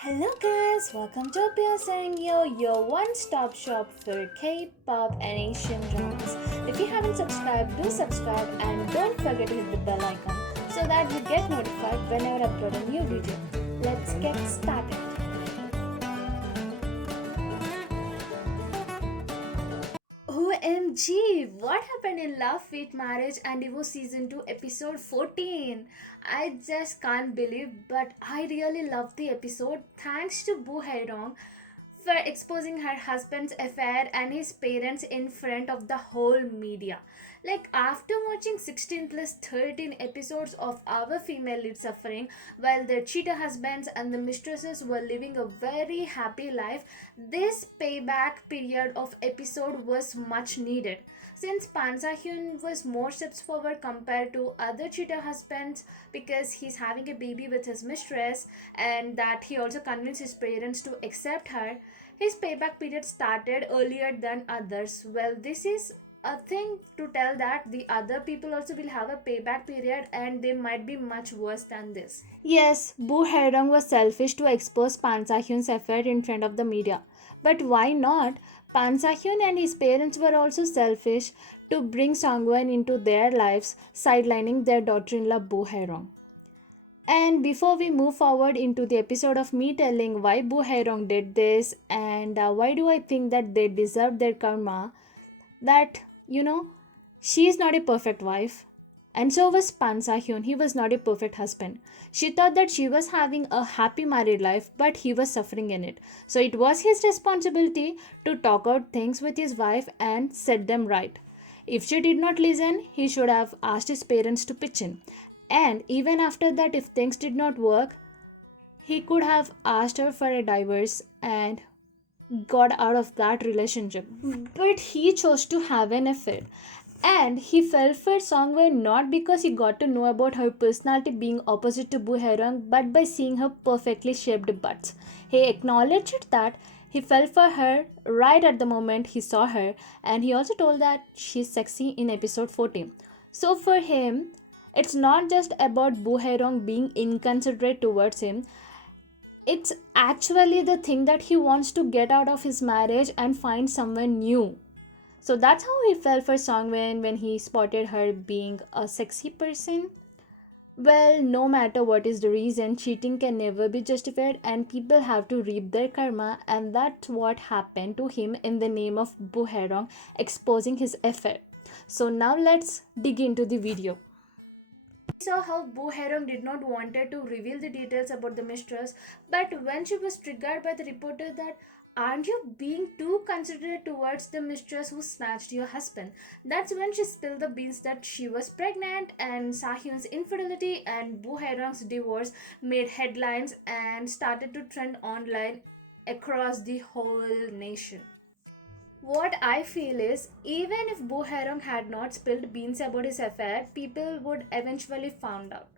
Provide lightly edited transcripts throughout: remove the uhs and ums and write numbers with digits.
Hello guys, welcome to Epi14, your one-stop shop for K-pop and Asian dramas. If you haven't subscribed, do subscribe and don't forget to hit the bell icon so that you get notified whenever I upload a new video. Let's get started. OMG, what happened in Love, Fate, Marriage and Divorce Season 2 Episode 14? I just can't believe, but I really loved the episode. Thanks to Boo Hyerong for exposing her husband's affair and his parents in front of the whole media. Like, after watching 16 plus 13 episodes of our female lead suffering while their cheater husbands and the mistresses were living a very happy life, this payback period of episode was much needed. Since Pan Sahyun was more steps forward compared to other cheater husbands because he's having a baby with his mistress and that he also convinced his parents to accept her, his payback period started earlier than others. Well, this is a thing to tell that the other people also will have a payback period and they might be much worse than this. Yes, Boo Herong was selfish to expose Pan Sahyun's affair in front of the media. But why not? Pan Sahyun and his parents were also selfish to bring Sangwon into their lives, sidelining their daughter-in-law Boo Herong. And before we move forward into the episode of me telling why Boo Hairong did this and why do I think that they deserve their karma, that she is not a perfect wife. And so was Pan Hyun. He was not a perfect husband. She thought that she was having a happy married life, but he was suffering in it. So it was his responsibility to talk out things with his wife and set them right. If she did not listen, he should have asked his parents to pitch in. And even after that, if things did not work, he could have asked her for a divorce and got out of that relationship. But he chose to have an affair. And he fell for Songwei not because he got to know about her personality being opposite to Boo Herong, but by seeing her perfectly shaped butts. He acknowledged that he fell for her right at the moment he saw her, and he also told that she's sexy in episode 14. So for him, it's not just about Boo Herong being inconsiderate towards him, it's actually the thing that he wants to get out of his marriage and find someone new. So that's how he fell for Songwon when he spotted her being a sexy person. Well, no matter what is the reason, cheating can never be justified and people have to reap their karma, and that's what happened to him in the name of Boo Herong exposing his affair. So now let's dig into the video. We saw how Boo Herong did not wanted to reveal the details about the mistress, but when she was triggered by the reporter that aren't you being too considerate towards the mistress who snatched your husband? That's when she spilled the beans that she was pregnant and Sahyun's infidelity and Boo Herong's divorce made headlines and started to trend online across the whole nation. What I feel is, even if Boo Herong had not spilled beans about his affair, people would eventually found out.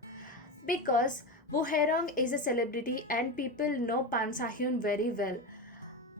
Because Boo Herong is a celebrity and people know Pan Sahyun very well.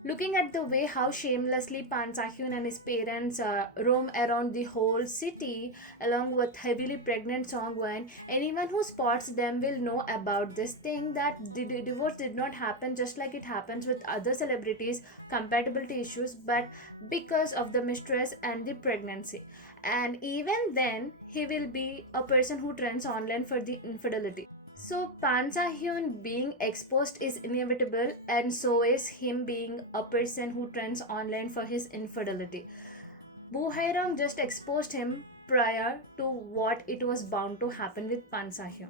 Looking at the way how shamelessly Pan Sahyun and his parents roam around the whole city along with heavily pregnant Songwon, anyone who spots them will know about this thing that the divorce did not happen just like it happens with other celebrities, compatibility issues, but because of the mistress and the pregnancy. And even then, he will be a person who trends online for the infidelity. So Pan Hyun being exposed is inevitable, and so is him being a person who trends online for his infidelity. Boo Hairong just exposed him prior to what it was bound to happen with Pan Hyun.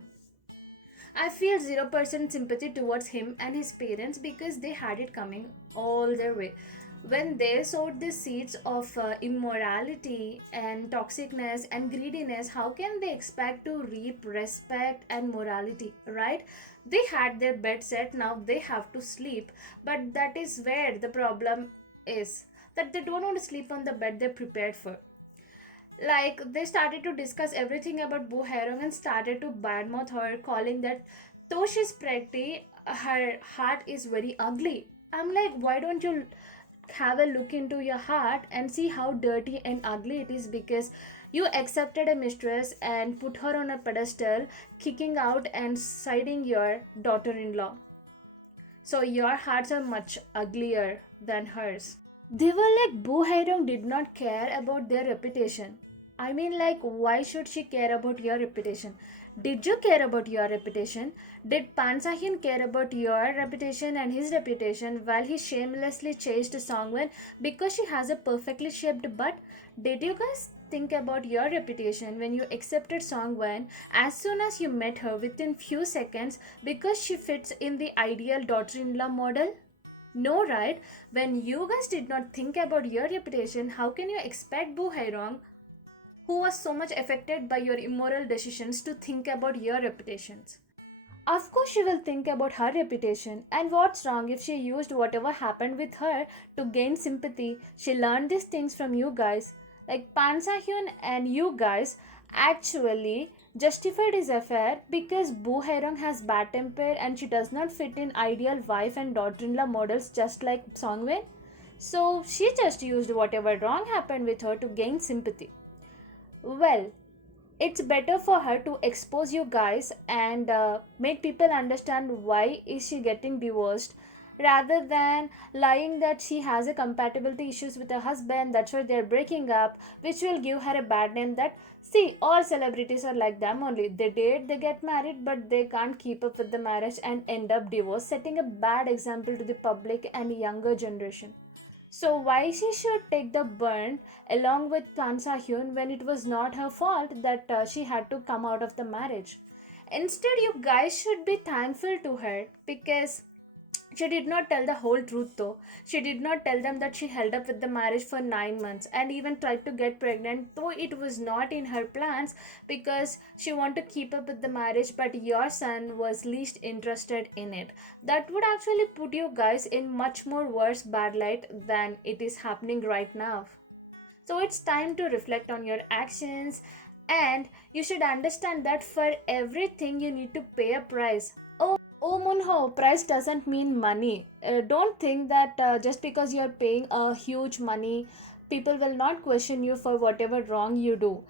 I feel 0% sympathy towards him and his parents because they had it coming all their way. When they sowed the seeds of immorality and toxicness and greediness, how can they expect to reap respect and morality, right? They had their bed set, now they have to sleep, but that is where the problem is, that they don't want to sleep on the bed they're prepared for. Like, they started to discuss everything about Boo Herong and started to badmouth her, calling that though she's pretty, her heart is very ugly. I'm like, why don't you have a look into your heart and see how dirty and ugly it is, because you accepted a mistress and put her on a pedestal, kicking out and siding your daughter-in-law. So your hearts are much uglier than hers. They were like Boo Hairong did not care about their reputation. I mean, like, why should she care about your reputation? Did you care about your reputation? Did Pansahyun care about your reputation and his reputation while he shamelessly chased Songwen because she has a perfectly shaped butt? Did you guys think about your reputation when you accepted Songwen as soon as you met her within few seconds because she fits in the ideal daughter-in-law model? No, right? When you guys did not think about your reputation, how can you expect Boo Hairong, who was so much affected by your immoral decisions, to think about your reputations? Of course, she will think about her reputation. And what's wrong if she used whatever happened with her to gain sympathy? She learned these things from you guys. Like Pan Sahyun and you guys actually justified his affair because Boo Hairong has bad temper and she does not fit in ideal wife and daughter-in-law models just like Songwei. So she just used whatever wrong happened with her to gain sympathy. Well, it's better for her to expose you guys and make people understand why is she getting divorced rather than lying that she has a compatibility issues with her husband, that's why they're breaking up, which will give her a bad name that see all celebrities are like them only, they date, they get married, but they can't keep up with the marriage and end up divorced, setting a bad example to the public and younger generation. So why she should take the burn along with Pan Hyun when it was not her fault that she had to come out of the marriage? Instead, you guys should be thankful to her because she did not tell the whole truth though. She did not tell them that she held up with the marriage for 9 months and even tried to get pregnant, though it was not in her plans because she wanted to keep up with the marriage, but your son was least interested in it. That would actually put you guys in much more worse bad light than it is happening right now. So it's time to reflect on your actions and you should understand that for everything you need to pay a price. Oh, Munho, price doesn't mean money. Don't think that just because you're paying a huge money, people will not question you for whatever wrong you do.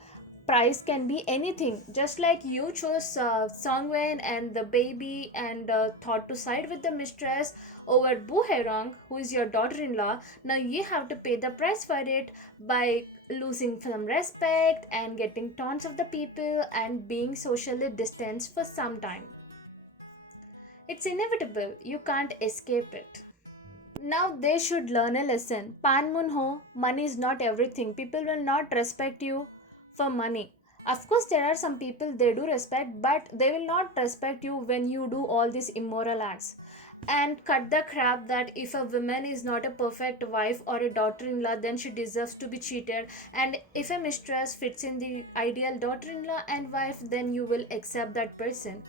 Price can be anything. Just like you chose Songwen and the baby and thought to side with the mistress over Bu Herong, who is your daughter-in-law. Now you have to pay the price for it by losing some respect and getting taunts of the people and being socially distanced for some time. It's inevitable. You can't escape it. Now they should learn a lesson. Pan Mun Ho, money is not everything. People will not respect you for money. Of course, there are some people they do respect, but they will not respect you when you do all these immoral acts. And cut the crap that if a woman is not a perfect wife or a daughter in law, then she deserves to be cheated. And if a mistress fits in the ideal daughter in law and wife, then you will accept that person.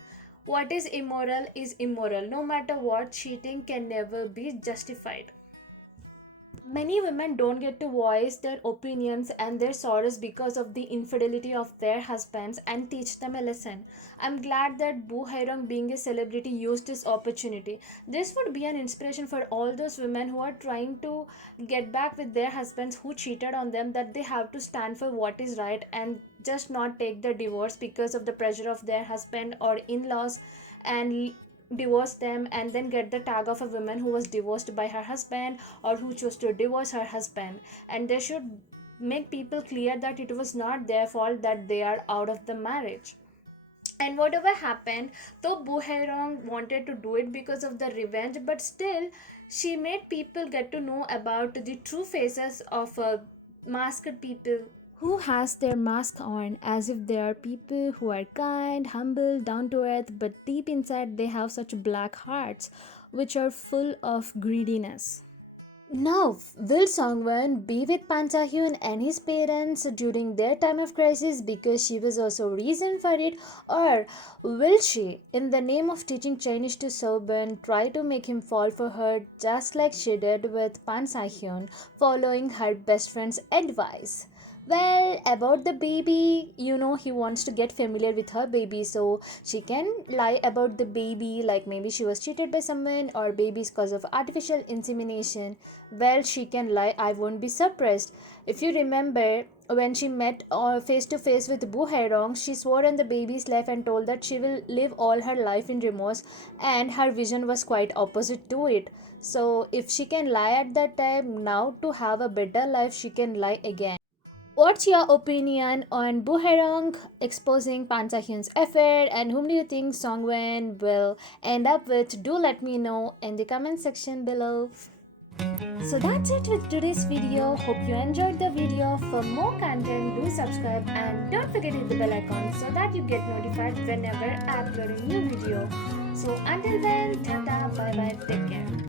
What is immoral. No matter what, cheating can never be justified. Many women don't get to voice their opinions and their sorrows because of the infidelity of their husbands and teach them a lesson. I'm glad that Boo Hairong, being a celebrity, used this opportunity. This would be an inspiration for all those women who are trying to get back with their husbands who cheated on them, that they have to stand for what is right and just not take the divorce because of the pressure of their husband or in-laws and divorce them and then get the tag of a woman who was divorced by her husband or who chose to divorce her husband, and they should make people clear that it was not their fault that they are out of the marriage. And whatever happened, though Boo Hairong wanted to do it because of the revenge, but still she made people get to know about the true faces of masked people who has their mask on as if they are people who are kind, humble, down to earth, but deep inside they have such black hearts which are full of greediness. Now, will Songwon be with Pan Hyun and his parents during their time of crisis because she was also reason for it, or will she, in the name of teaching Chinese to Sobun, try to make him fall for her just like she did with Pan Hyun, following her best friend's advice? Well, about the baby, he wants to get familiar with her baby, so she can lie about the baby, like maybe she was cheated by someone or babies because of artificial insemination. Well, she can lie, I won't be surprised. If you remember, when she met face to face with Bu Hairong, she swore on the baby's life and told that she will live all her life in remorse, and her vision was quite opposite to it. So, if she can lie at that time, now to have a better life, she can lie again. What's your opinion on Buherang exposing Pan Sahyun's affair, and whom do you think Songwen will end up with? Do let me know in the comment section below. So that's it with today's video. Hope you enjoyed the video. For more content, do subscribe and don't forget to hit the bell icon so that you get notified whenever I upload a new video. So until then, tata, bye bye, take care.